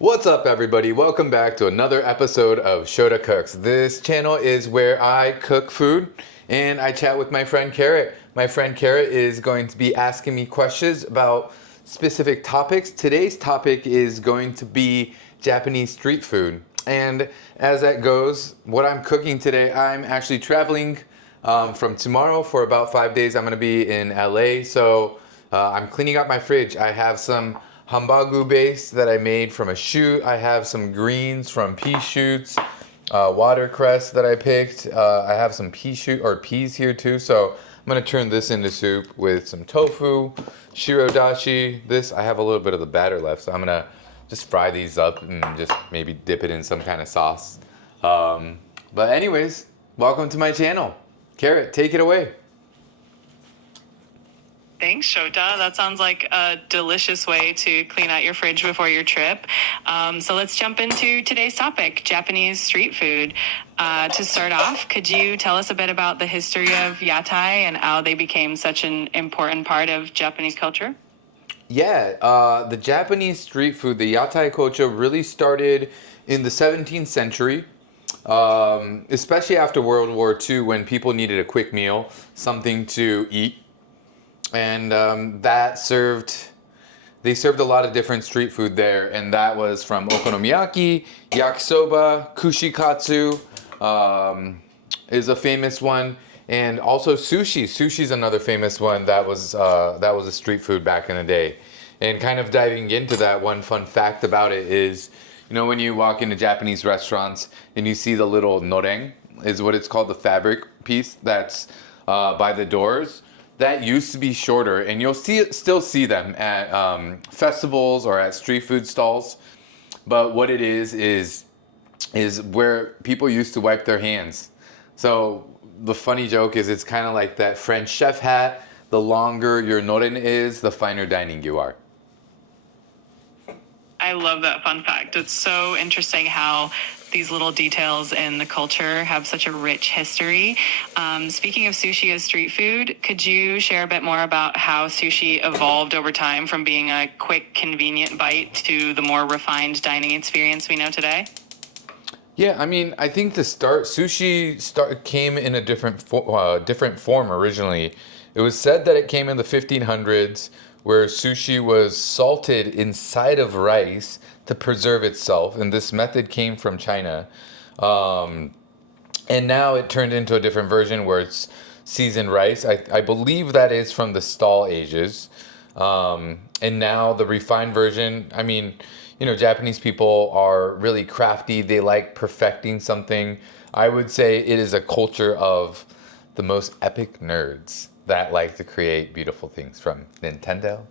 What's up, everybody? Welcome back to another episode of ShotaCooks. This channel is where I cook food and I chat with my friend Carrot. My friend Carrot is going to be asking me questions about specific topics. Today's topic is going to be Japanese street food. And as that goes, what I'm cooking today, I'm actually traveling from tomorrow for about 5 days. I'm going to be in LA, so I'm cleaning up my fridge. I have some hambagu base that I made from a shoot. I have some greens from pea shoots, watercress that I picked. I have some peas here too. So I'm gonna turn this into soup with some tofu, shirodashi. I have a little bit of the batter left, so I'm gonna just fry these up and just maybe dip it in some kind of sauce. But anyways, welcome to my channel. Carrot, take it away. Thanks, Shota. That sounds like a delicious way to clean out your fridge before your trip. So let's jump into today's topic, Japanese street food. To start off, could you tell us a bit about the history of Yatai and how they became such an important part of Japanese culture? Yeah, the Japanese street food, the Yatai culture, really started in the 17th century, especially after World War II when people needed a quick meal, something to eat. And they served a lot of different street food there, and that was from Okonomiyaki, yakisoba, kushikatsu is a famous one, and also sushi. Sushi's another famous one that was a street food back in the day. And kind of diving into that, one fun fact about it is, when you walk into Japanese restaurants and you see the little noreng, is what it's called, the fabric piece that's by the doors. That used to be shorter, and you'll still see them at festivals or at street food stalls. But what it is where people used to wipe their hands. So the funny joke is it's kind of like that French chef hat. The longer your noren is, the finer dining you are. I love that fun fact. It's so interesting how these little details in the culture have such a rich history. Speaking of sushi as street food, could you share a bit more about how sushi evolved over time from being a quick, convenient bite to the more refined dining experience we know today? Yeah, I think sushi came in a different form originally. It was said that it came in the 1500s, where sushi was salted inside of rice to preserve itself, and this method came from China. And now it turned into a different version where it's seasoned rice. I believe that is from the stall ages. And now the refined version, Japanese people are really crafty. They like perfecting something. I would say it is a culture of the most epic nerds that like to create beautiful things, from Nintendo,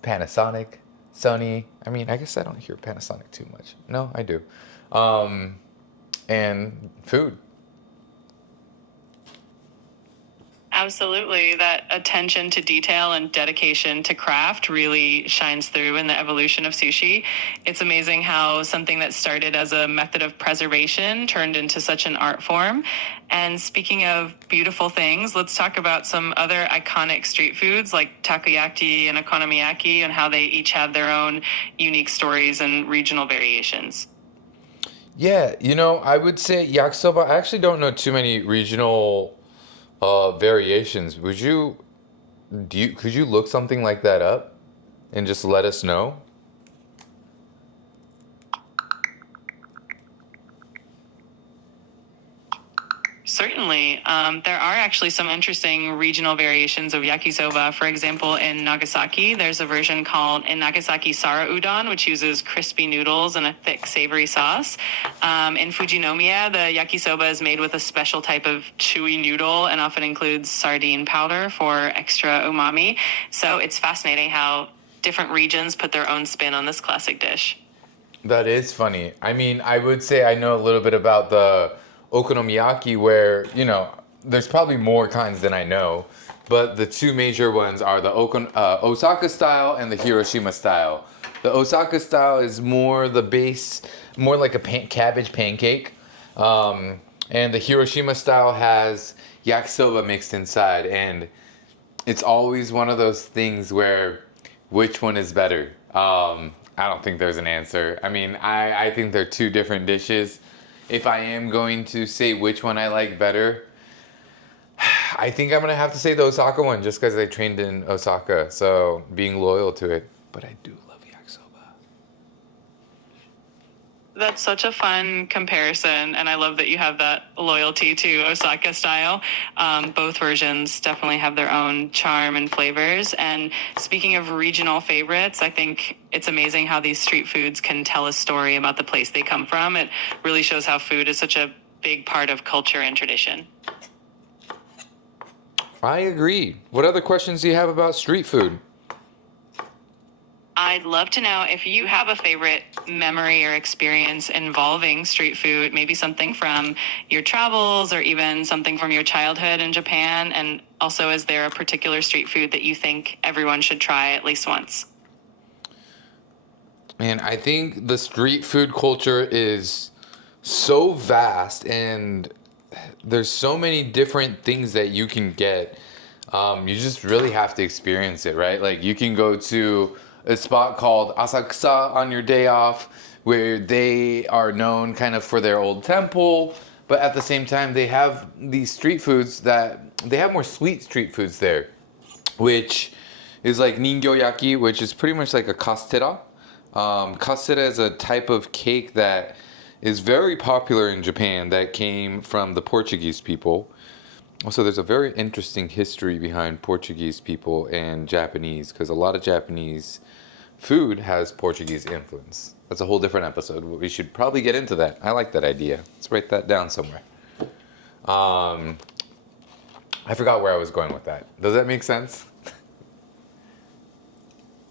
Panasonic, Sony. I guess I don't hear Panasonic too much. No, I do. And food. Absolutely. That attention to detail and dedication to craft really shines through in the evolution of sushi. It's amazing how something that started as a method of preservation turned into such an art form. And speaking of beautiful things, let's talk about some other iconic street foods like takoyaki and okonomiyaki and how they each have their own unique stories and regional variations. Yeah, I would say yakisoba. I actually don't know too many regional variations. Could you look something like that up and just let us know? Certainly. There are actually some interesting regional variations of yakisoba. For example, in Nagasaki, there's a version called in Nagasaki Sara Udon, which uses crispy noodles and a thick savory sauce. In Fujinomiya, the yakisoba is made with a special type of chewy noodle and often includes sardine powder for extra umami. So it's fascinating how different regions put their own spin on this classic dish. That is funny. I would say I know a little bit about the okonomiyaki, where, there's probably more kinds than I know, but the two major ones are the Osaka style and the Hiroshima style. The Osaka style is more the base, more like a cabbage pancake. And the Hiroshima style has yakisoba mixed inside, and it's always one of those things where which one is better. I don't think there's an answer. I mean, I think they're two different dishes. If I am going to say which one I like better, I think I'm gonna have to say the Osaka one just because I trained in Osaka, so being loyal to it. But I do love yakisoba. That's such a fun comparison, and I love that you have that loyalty to Osaka style. Both versions definitely have their own charm and flavors. And speaking of regional favorites, I think it's amazing how these street foods can tell a story about the place they come from. It really shows how food is such a big part of culture and tradition. I agree. What other questions do you have about street food? I'd love to know if you have a favorite memory or experience involving street food, maybe something from your travels or even something from your childhood in Japan. And also, is there a particular street food that you think everyone should try at least once? Man, I think the street food culture is so vast and there's so many different things that you can get. You just really have to experience it, right? Like you can go to a spot called Asakusa on your day off where they are known kind of for their old temple, but at the same time they have these street foods that they have more sweet street foods there, which is like ningyo-yaki, which is pretty much like a castella. Castella is a type of cake that is very popular in Japan that came from the Portuguese people. Also, there's a very interesting history behind Portuguese people and Japanese because a lot of Japanese food has Portuguese influence. That's a whole different episode. We should probably get into that. I like that idea. Let's write that down somewhere. I forgot where I was going with that. Does that make sense?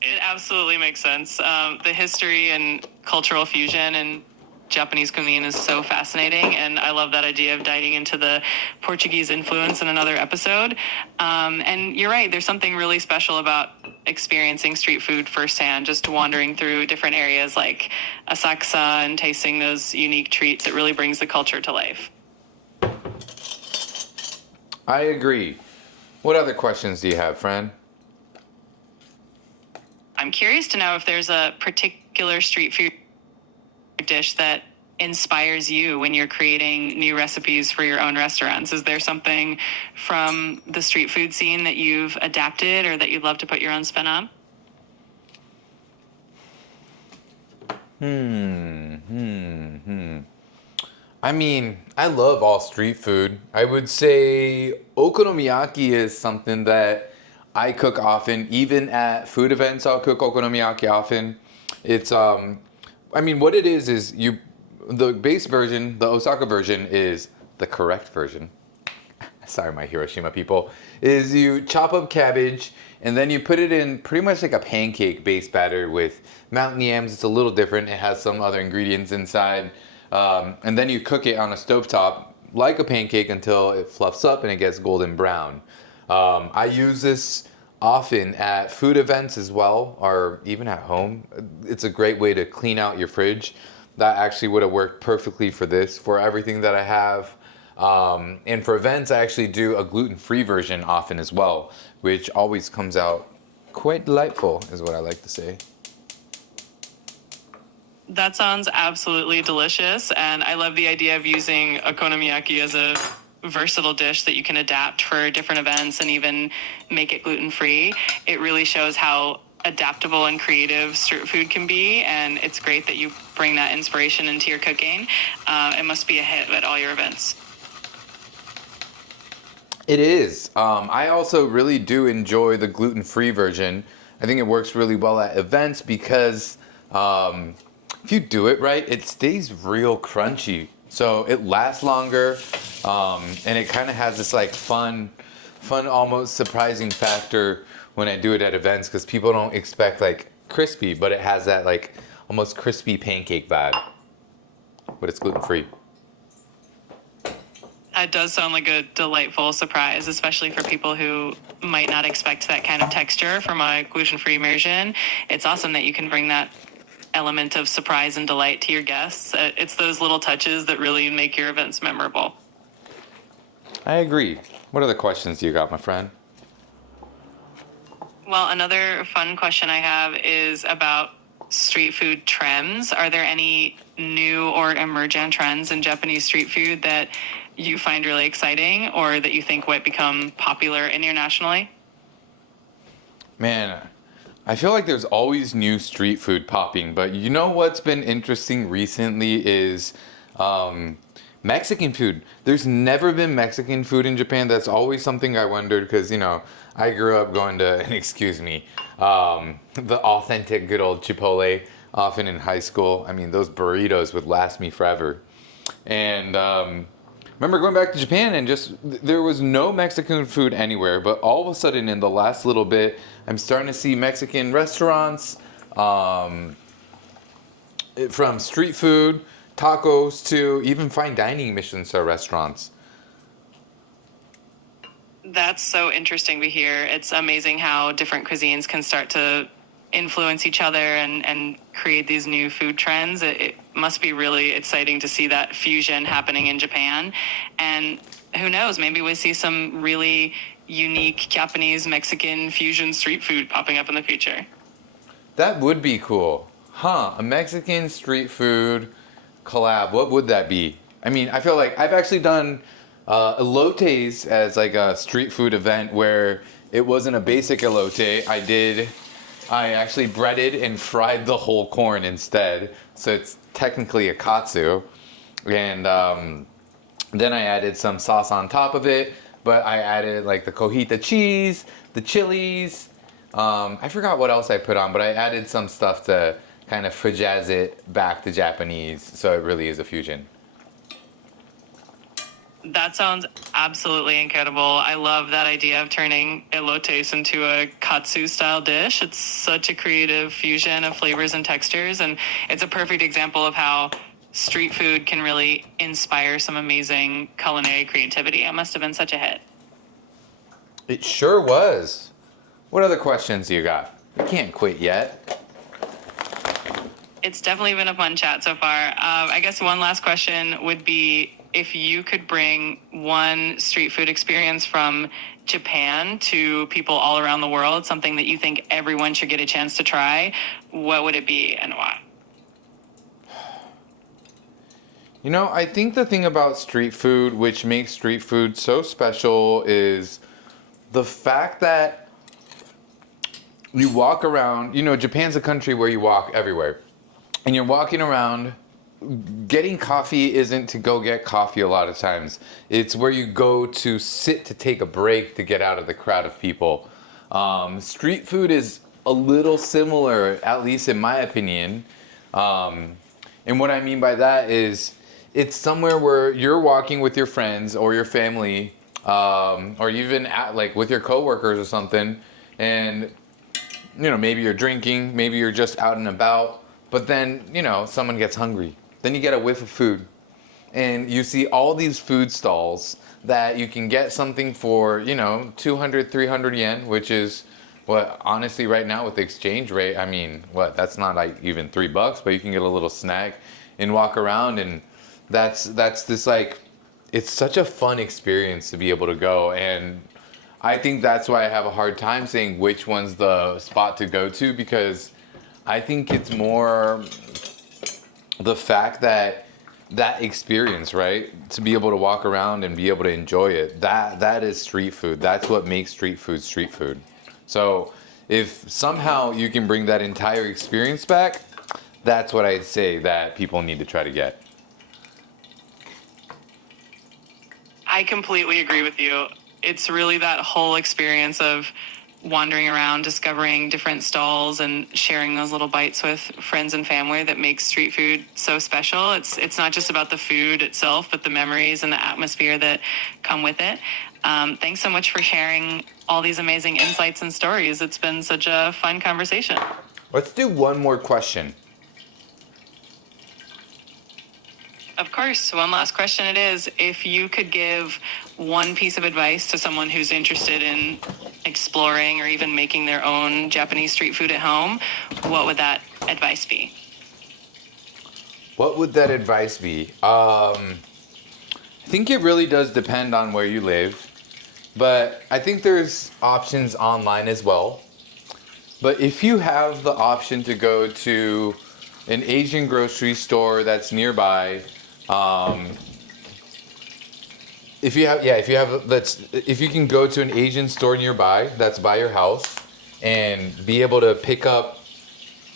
It absolutely makes sense. The history and cultural fusion and Japanese cuisine is so fascinating, and I love that idea of diving into the Portuguese influence in another episode. And you're right, there's something really special about experiencing street food firsthand, just wandering through different areas like Asakusa and tasting those unique treats. It really brings the culture to life. I agree. What other questions do you have, friend? I'm curious to know if there's a particular street food dish that inspires you when you're creating new recipes for your own restaurants. Is there something from the street food scene that you've adapted or that you'd love to put your own spin on? I mean, I love all street food. I would say okonomiyaki is something that I cook often. Even at food events, I'll cook okonomiyaki often. It's I mean, what it is you, the base version, the Osaka version is the correct version. Sorry, my Hiroshima people. Is you chop up cabbage and then you put it in pretty much like a pancake base batter with mountain yams. It's a little different. It has some other ingredients inside. And then you cook it on a stovetop like a pancake until it fluffs up and it gets golden brown. I use this often at food events as well, or even at home. It's a great way to clean out your fridge. That actually would have worked perfectly for this, for everything that I have. And for events, I actually do a gluten-free version often as well, which always comes out quite delightful, is what I like to say. That sounds absolutely delicious, and I love the idea of using okonomiyaki as a versatile dish that you can adapt for different events and even make it gluten-free. It really shows how adaptable and creative street food can be, and it's great that you bring that inspiration into your cooking. It must be a hit at all your events. It is. I also really do enjoy the gluten-free version. I think it works really well at events because if you do it right, it stays real crunchy. So it lasts longer, and it kind of has this like fun, almost surprising factor when I do it at events because people don't expect like crispy, but it has that like almost crispy pancake vibe. But it's gluten-free. It does sound like a delightful surprise, especially for people who might not expect that kind of texture from a gluten-free version. It's awesome that you can bring that element of surprise and delight to your guests. It's those little touches that really make your events memorable. I agree. What other questions do you got, my friend? Well, another fun question I have is about street food trends. Are there any new or emergent trends in Japanese street food that you find really exciting or that you think might become popular internationally? Man, I feel like there's always new street food popping, but you know what's been interesting recently is Mexican food. There's never been Mexican food in Japan. That's always something I wondered because, I grew up going to, excuse me, the authentic good old Chipotle often in high school. I mean, those burritos would last me forever. And remember going back to Japan and just there was no Mexican food anywhere, but all of a sudden in the last little bit, I'm starting to see Mexican restaurants, from street food, tacos to even fine dining Michelin star restaurants. That's so interesting to hear. It's amazing how different cuisines can start to influence each other and create these new food trends. It must be really exciting to see that fusion happening in Japan. And who knows, maybe we see some really unique Japanese Mexican fusion street food popping up in the future. That would be cool. Huh, a Mexican street food collab. What would that be? I mean, I feel like I've actually done elotes as like a street food event where it wasn't a basic elote. I actually breaded and fried the whole corn instead. So it's technically a katsu. And then I added some sauce on top of it. But I added like the cojita cheese, the chilies. I forgot what else I put on, but I added some stuff to kind of fujazz it back to Japanese. So it really is a fusion. That sounds absolutely incredible. I love that idea of turning elotes into a katsu style dish. It's such a creative fusion of flavors and textures, and it's a perfect example of how street food can really inspire some amazing culinary creativity. It must have been such a hit. It sure was. What other questions you got? We can't quit yet. It's definitely been a fun chat so far. I guess one last question would be if you could bring one street food experience from Japan to people all around the world, something that you think everyone should get a chance to try, what would it be and why? I think the thing about street food, which makes street food so special, is the fact that you walk around. Japan's a country where you walk everywhere. And you're walking around. Getting coffee isn't to go get coffee a lot of times. It's where you go to sit to take a break to get out of the crowd of people. Street food is a little similar, at least in my opinion. And what I mean by that is it's somewhere where you're walking with your friends or your family, or even like with your coworkers or something, and maybe you're drinking, maybe you're just out and about, but then someone gets hungry. Then you get a whiff of food, and you see all these food stalls that you can get something for 200, 300 yen, which is what honestly right now with the exchange rate, I mean, that's not like even $3, but you can get a little snack and walk around, and that's this like, it's such a fun experience to be able to go. And I think that's why I have a hard time saying which one's the spot to go to, because I think it's more the fact that experience, right? To be able to walk around and be able to enjoy it. That is street food. That's what makes street food street food. So if somehow you can bring that entire experience back, that's what I'd say that people need to try to get. I completely agree with you. It's really that whole experience of wandering around, discovering different stalls and sharing those little bites with friends and family that makes street food so special. It's not just about the food itself, but the memories and the atmosphere that come with it. Thanks so much for sharing all these amazing insights and stories. It's been such a fun conversation. Let's do one more question. Of course. One last question it is. If you could give one piece of advice to someone who's interested in exploring or even making their own Japanese street food at home, what would that advice be? What would that advice be? I think it really does depend on where you live, but I think there's options online as well. But if you have the option to go to an Asian grocery store that's nearby, if you can go to an Asian store nearby that's by your house and be able to pick up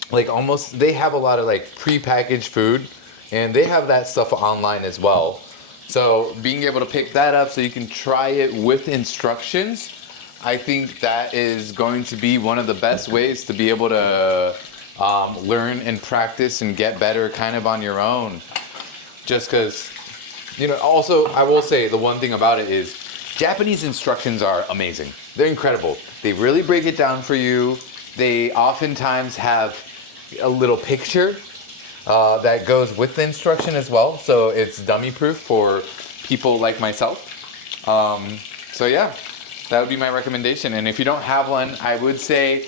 they have a lot of like prepackaged food, and they have that stuff online as well. So being able to pick that up so you can try it with instructions, I think that is going to be one of the best ways to be able to learn and practice and get better kind of on your own. Just because, also I will say the one thing about it is Japanese instructions are amazing. They're incredible. They really break it down for you. They oftentimes have a little picture that goes with the instruction as well. So it's dummy proof for people like myself. So yeah, that would be my recommendation. And if you don't have one, I would say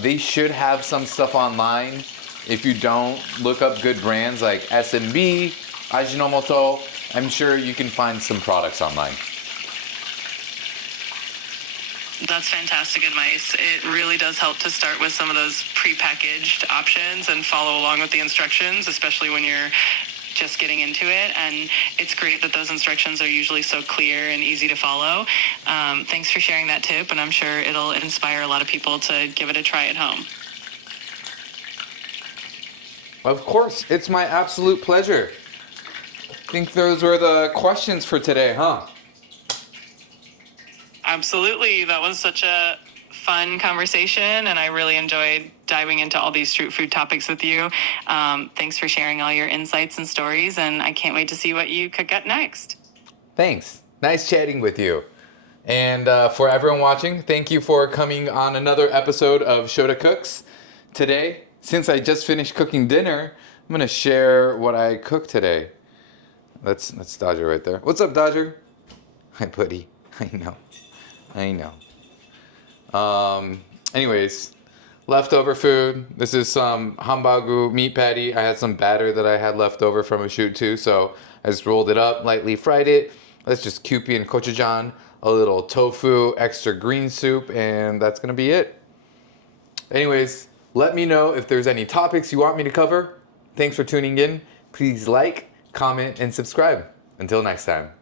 they should have some stuff online. If you don't, look up good brands like S&B, Ajinomoto. I'm sure you can find some products online. That's fantastic advice. It really does help to start with some of those prepackaged options and follow along with the instructions, especially when you're just getting into it. And it's great that those instructions are usually so clear and easy to follow. Thanks for sharing that tip, and I'm sure it'll inspire a lot of people to give it a try at home. Of course, it's my absolute pleasure. I think those were the questions for today, huh? Absolutely. That was such a fun conversation, and I really enjoyed diving into all these street food topics with you. Thanks for sharing all your insights and stories, and I can't wait to see what you cook up next. Thanks. Nice chatting with you. And for everyone watching, thank you for coming on another episode of ShotaCooks. Today, since I just finished cooking dinner, I'm going to share what I cooked today. That's Dodger right there. What's up, Dodger? Hi, buddy. I know. Anyways, leftover food. This is some hambagu meat patty. I had some batter that I had left over from a shoot too, so I just rolled it up, lightly fried it. That's just Kewpie and gochujang, a little tofu, extra green soup, and that's gonna be it. Anyways, let me know if there's any topics you want me to cover. Thanks for tuning in. Please like, comment, and subscribe. Until next time.